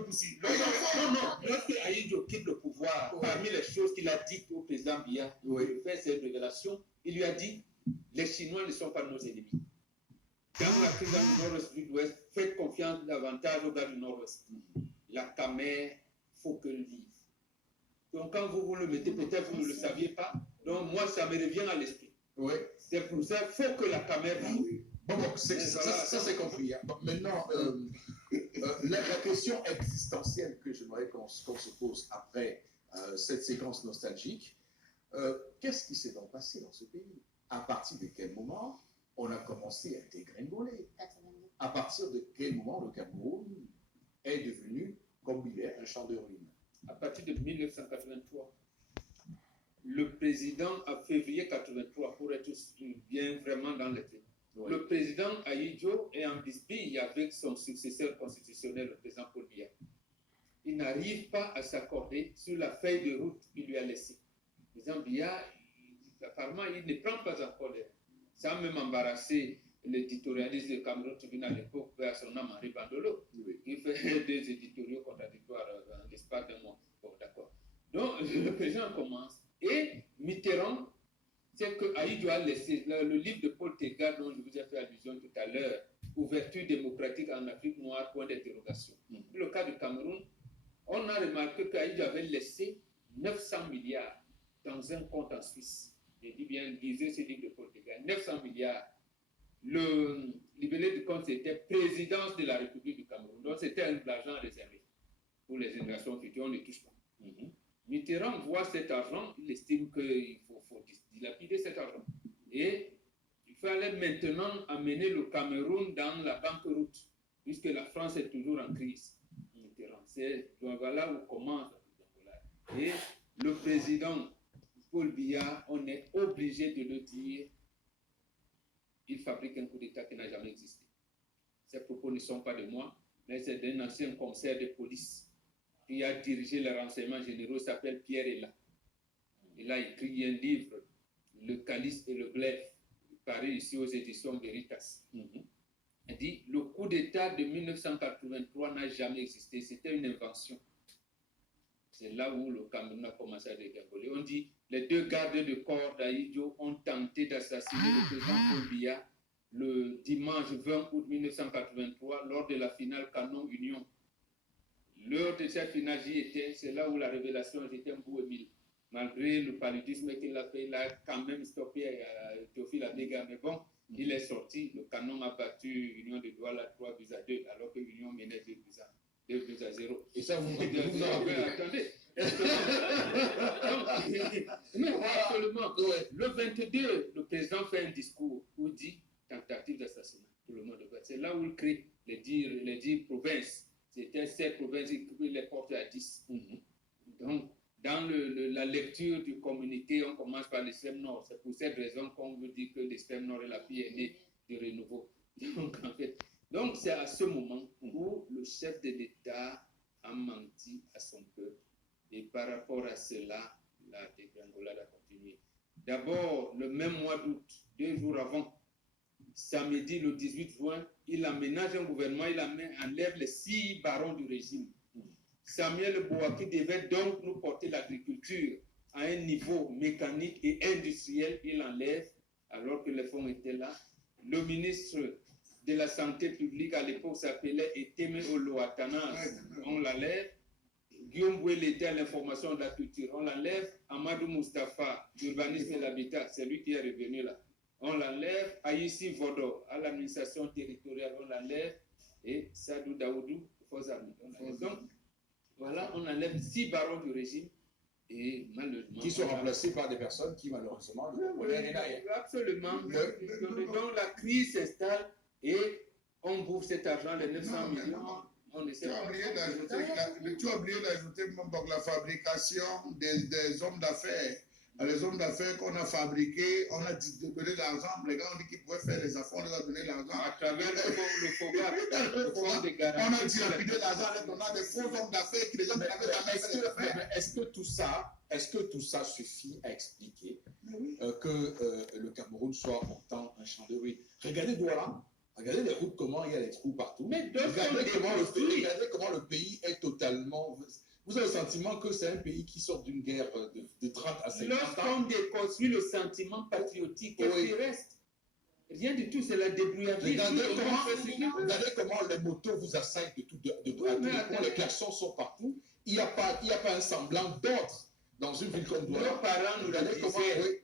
peu possible. Non. Lorsque Aïdjo quitte le pouvoir, parmi les choses qu'il a dites au président Biya, pour faire cette révélation, il lui a dit les Chinois ne sont pas nos ennemis. Dans la crise du nord-ouest du Ouest, faites confiance davantage aux gars du nord-ouest. La Camer, il faut qu'elle vive. Donc quand vous le mettez, peut-être vous ne le saviez pas. Donc moi, ça me revient à l'esprit. Oui. C'est pour ça qu'il faut que la Camer vive. Bon, ça c'est compris. Hein. Bon, maintenant, la question existentielle que j'aimerais qu'on se pose après cette séquence nostalgique, qu'est-ce qui s'est donc passé dans ce pays? À partir de quel moment on a commencé à dégringoler? À partir de quel moment le Cameroun est devenu, comme il est, un champ de ruines? À partir de 1983. Le président, en février 83, pour être bien vraiment dans les faits, le président Aïdjo est en bisbille avec son successeur constitutionnel, le président Paul Biya. Il n'arrive pas à s'accorder sur la feuille de route qu'il lui a laissée. Le président Biya, apparemment, il ne prend pas encore l'air. Ça a même embarrassé l'éditorialiste de Cameroun Tribune à l'époque, à son nom Henri Bandolo, qui fait des éditoriaux contradictoires en l'espace d'un mois. Bon, d'accord. Donc, le président commence. Et Mitterrand, c'est que Aïdjo a laissé le livre de Paul Tega, dont je vous ai fait allusion tout à l'heure, Ouverture démocratique en Afrique noire, point d'interrogation. Le cas du Cameroun, on a remarqué qu'Aïdjo avait laissé 900 milliards dans un compte en Suisse. Je dis bien, lisez ce livre de Paul Tega, 900 milliards. Le libellé du compte, c'était présidence de la République du Cameroun. Donc, c'était un argent réservé pour les générations futures, on ne touche pas. Mitterrand voit cet argent, il estime qu'il faut dilapider cet argent. Et il fallait maintenant amener le Cameroun dans la banqueroute, puisque la France est toujours en crise. Mitterrand, donc voilà où commence. Et le président Paul Biya, on est obligé de le dire, il fabrique un coup d'État qui n'a jamais existé. Ces propos ne sont pas de moi, mais c'est d'un ancien commissaire de police qui a dirigé les renseignements généraux, s'appelle Pierre Ella. Il a écrit un livre, Le Calice et le Glaive, paru ici aux éditions Veritas. Il dit, le coup d'État de 1983 n'a jamais existé, c'était une invention. C'est là où le Cameroun a commencé à dégringoler. On dit, les deux gardes de corps d'Aïdjo ont tenté d'assassiner le président Paul Biya le dimanche 20 août 1983 lors de la finale Canon-Union. L'heure de cette finale, j'y étais, c'est là où la révélation était un bout Émile. Malgré le paludisme qu'il a fait, il a quand même stoppé Théophile Abega. Mais bon, il est sorti. Le Canon a battu Union de Douala 3 buts à 2, alors que Union menait 2 buts à 0. Et ça, vous en attendez. Mais absolument. Le 22, le président fait un discours où il dit tentative d'assassinat. Tout le monde. C'est là où il crée les 10 provinces. C'était 7 provinces qui les portent à 10. Donc, dans la lecture du communiqué, on commence par l'extrême nord. C'est pour cette raison qu'on veut dire que l'extrême nord est la fille aînée du renouveau. Donc, en fait, c'est à ce moment où le chef de l'État a menti à son peuple. Et par rapport à cela, la dégringolade a continué. D'abord, le même mois d'août, 2 jours avant, samedi le 18 juin, il aménage un gouvernement, il enlève les 6 barons du régime. Samuel Bouaki devait donc nous porter l'agriculture à un niveau mécanique et industriel, il enlève, alors que les fonds étaient là. Le ministre de la Santé publique à l'époque s'appelait Eteme Oloatanas, on l'enlève. Guillaume Boué était à l'information de la culture, on l'enlève. Amadou Moustapha, l'urbanisme et l'habitat, c'est lui qui est revenu là. On l'enlève. Aïssi Vodo, à l'administration territoriale, on l'enlève. Et Sadou Daoudou, forces armées. Donc, voilà, on enlève 6 barons du régime. Et malheureusement. Qui sont remplacés par des personnes qui, malheureusement, ne comprennent rien. Absolument. Donc, la crise s'installe et on bouffe cet argent, les 900 millions. Tu as oublié d'ajouter la fabrication des hommes d'affaires. Les hommes d'affaires qu'on a fabriqués, on a donné de l'argent. Les gars ont dit qu'ils pouvaient faire les affaires, on leur a donné de l'argent. À travers le FOGA. On a dilapidé l'argent avec des faux hommes d'affaires qui les gens n'avaient jamais fait. Est-ce que tout ça suffit à expliquer que le Cameroun soit pourtant un champ de ruines? Regardez Douala. Regardez les routes, comment il y a des trous partout. Mais regardez comment le pays est totalement également... Vous avez le sentiment que c'est un pays qui sort d'une guerre de 30 à 50 ans. Lorsqu'on déconstruit le sentiment patriotique, qu'est-ce qui reste? Rien du tout, c'est la débrouillardise. Regardez comment les motos vous assaillent de tout, les klaxons sont partout. Il n'y a pas un semblant d'ordre dans une ville comme Douala.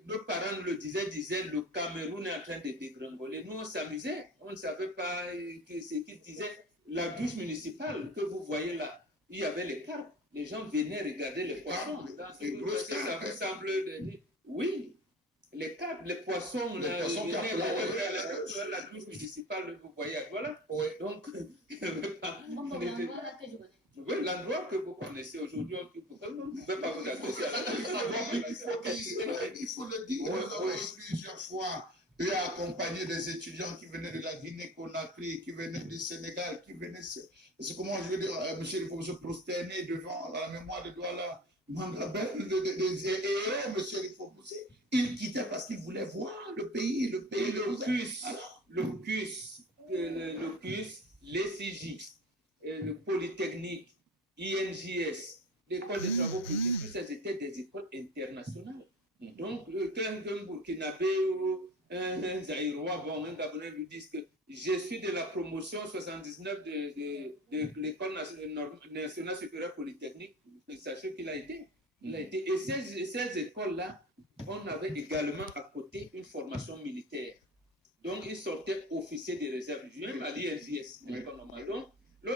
Nos parents nous le disaient, le Cameroun est en train de dégringoler. Nous, on s'amusait, on ne savait pas ce qu'ils disaient. La douche municipale que vous voyez là, il y avait les carpes. Les gens venaient regarder les poissons. Ça vous semble... Oui. Les carpes, les poissons, la douche municipale, vous voyez, voilà. Oui. Donc, l'endroit que vous connaissez aujourd'hui, vous ne pouvez pas vous associer à il faut le dire, plusieurs fois. Eux a accompagné des étudiants qui venaient de la Guinée-Conakry, qui venaient du Sénégal, qui venaient... C'est comment je veux dire, monsieur, il faut se prosterner devant la mémoire de Douala. Mandabel, des héros, monsieur, il faut pousser. Ils quittaient parce qu'ils voulaient voir le pays. Le CUS, l'ECJ, le Polytechnique, INJS, l'école des travaux publics, tout ça, c'était des écoles internationales. Donc, qu'un Burkinabé ou un Zaïrois, un Gabonais lui disent que je suis de la promotion 79 de l'école nationale supérieure polytechnique, sachez qu'il a été. Et ces écoles-là, on avait également à côté une formation militaire. Donc, ils sortaient officiers de réserve, même à l'INJS. Donc,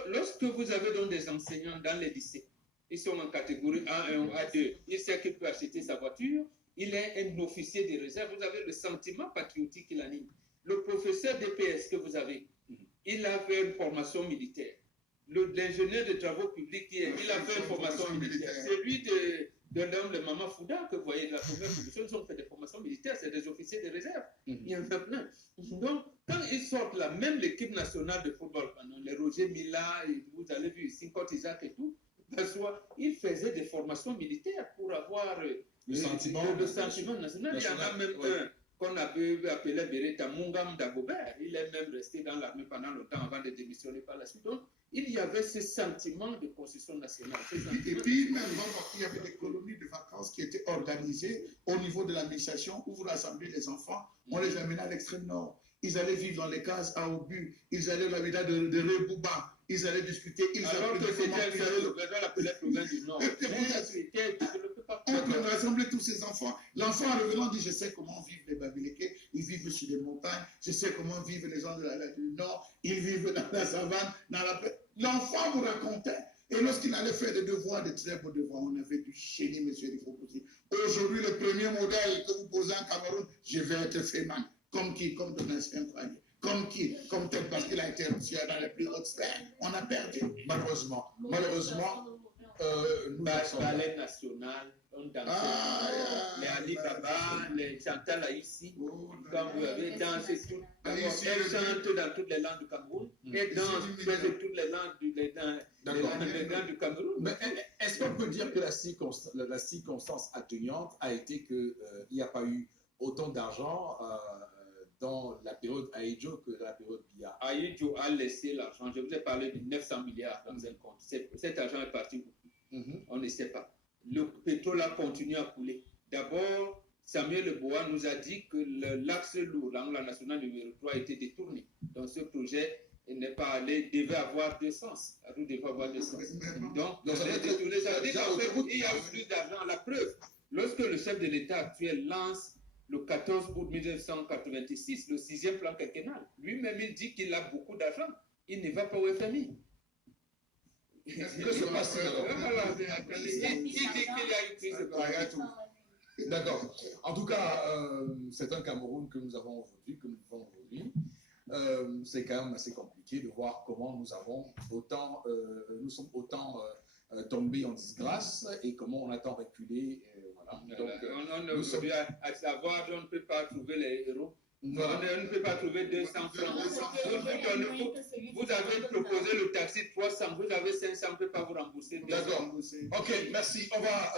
lorsque vous avez donc des enseignants dans les lycées, ils sont en catégorie A1 ou A2, il sait qu'il peut acheter sa voiture, il est un officier de réserve, vous avez le sentiment patriotique qui l'anime. Le professeur DPS que vous avez, il a fait une formation militaire. L'ingénieur de travaux publics, il a fait une formation militaire. Celui de l'homme de Maman Fouda, que vous voyez de la première position, ils ont fait des formations militaires, c'est des officiers de réserve. Il y en a plein. Donc, quand ils sortent là, même l'équipe nationale de football, les Roger Mila, vous allez vu, Sinkot Isaac et tout, ils faisaient des formations militaires pour avoir le sentiment national. Il y en a même un qu'on avait appelé Beretta Mungam Dagobert. Il est même resté dans l'armée pendant longtemps avant de démissionner par la suite. Donc, il y avait ce sentiment de construction nationale. Et puis, même, il y avait des colonies de vacances qui étaient organisées au niveau de l'administration où vous rassemblez les enfants, on les amenait à l'extrême nord. Ils allaient vivre dans les cases à obus, ils allaient dans la villa de Rebouba, ils allaient discuter, ils alors que c'était le président l'appelait province du Nord. On rassemblait tous ces enfants. L'enfant en revenant dit, je sais comment vivent les Babilékés, ils vivent sur les montagnes, je sais comment vivent les gens du Nord, ils vivent dans la savane, dans la paix. L'enfant vous racontait. Et lorsqu'il allait faire des devoirs, des très beaux devoirs, on avait du génie, monsieur Rifoposi. Aujourd'hui, le premier modèle que vous posez en Cameroun, je vais être Feynman. Comme qui? Comme Donatien Croyer. Comme qui? Comme peut-être parce qu'il a été reçu dans les plus hautes sphères. On a perdu. Malheureusement. Ballet national, on dansait. Les Ali Baba, les Chantal Aïssi, quand vous avez dansé tout. Elle chante dans toutes les langues du Cameroun. Elle danse dans toutes les langues du Cameroun. Mais est-ce qu'on peut dire que la circonstance atténuante a été qu'il n'y a pas eu autant d'argent dans la période Aïdjo que dans la période Biya? Aïdjo a laissé l'argent. Je vous ai parlé de 900 milliards dans un compte. Cet argent est parti où? On ne sait pas. Le pétrole a continué à couler. D'abord, Samuel Boa nous a dit que l'axe lourd, l'angle national numéro 3, a été détourné. Donc ce projet n'est pas allé, devait avoir deux sens. Tout devait avoir deux sens. Donc ça veut dire qu'il y a eu plus d'argent. La preuve, lorsque le chef de l'État actuel lance le 14 août 1986, le 6e plan quinquennal, lui-même il dit qu'il a beaucoup d'argent. Il ne va pas au FMI. Que se passe-t-il alors? Il dit qu'il y a une crise. D'accord. En tout cas, c'est un Cameroun que nous avons aujourd'hui, que nous vivons aujourd'hui. C'est quand même assez compliqué de voir comment nous sommes autant tombés en disgrâce et comment on a tant reculé. Voilà. Donc, aujourd'hui, à savoir, on ne peut pas trouver les héros. On ne peut pas trouver 200 francs. Vous avez proposé le taxi 300, vous avez 500, on ne peut pas vous rembourser. D'accord. Ok, merci. On va.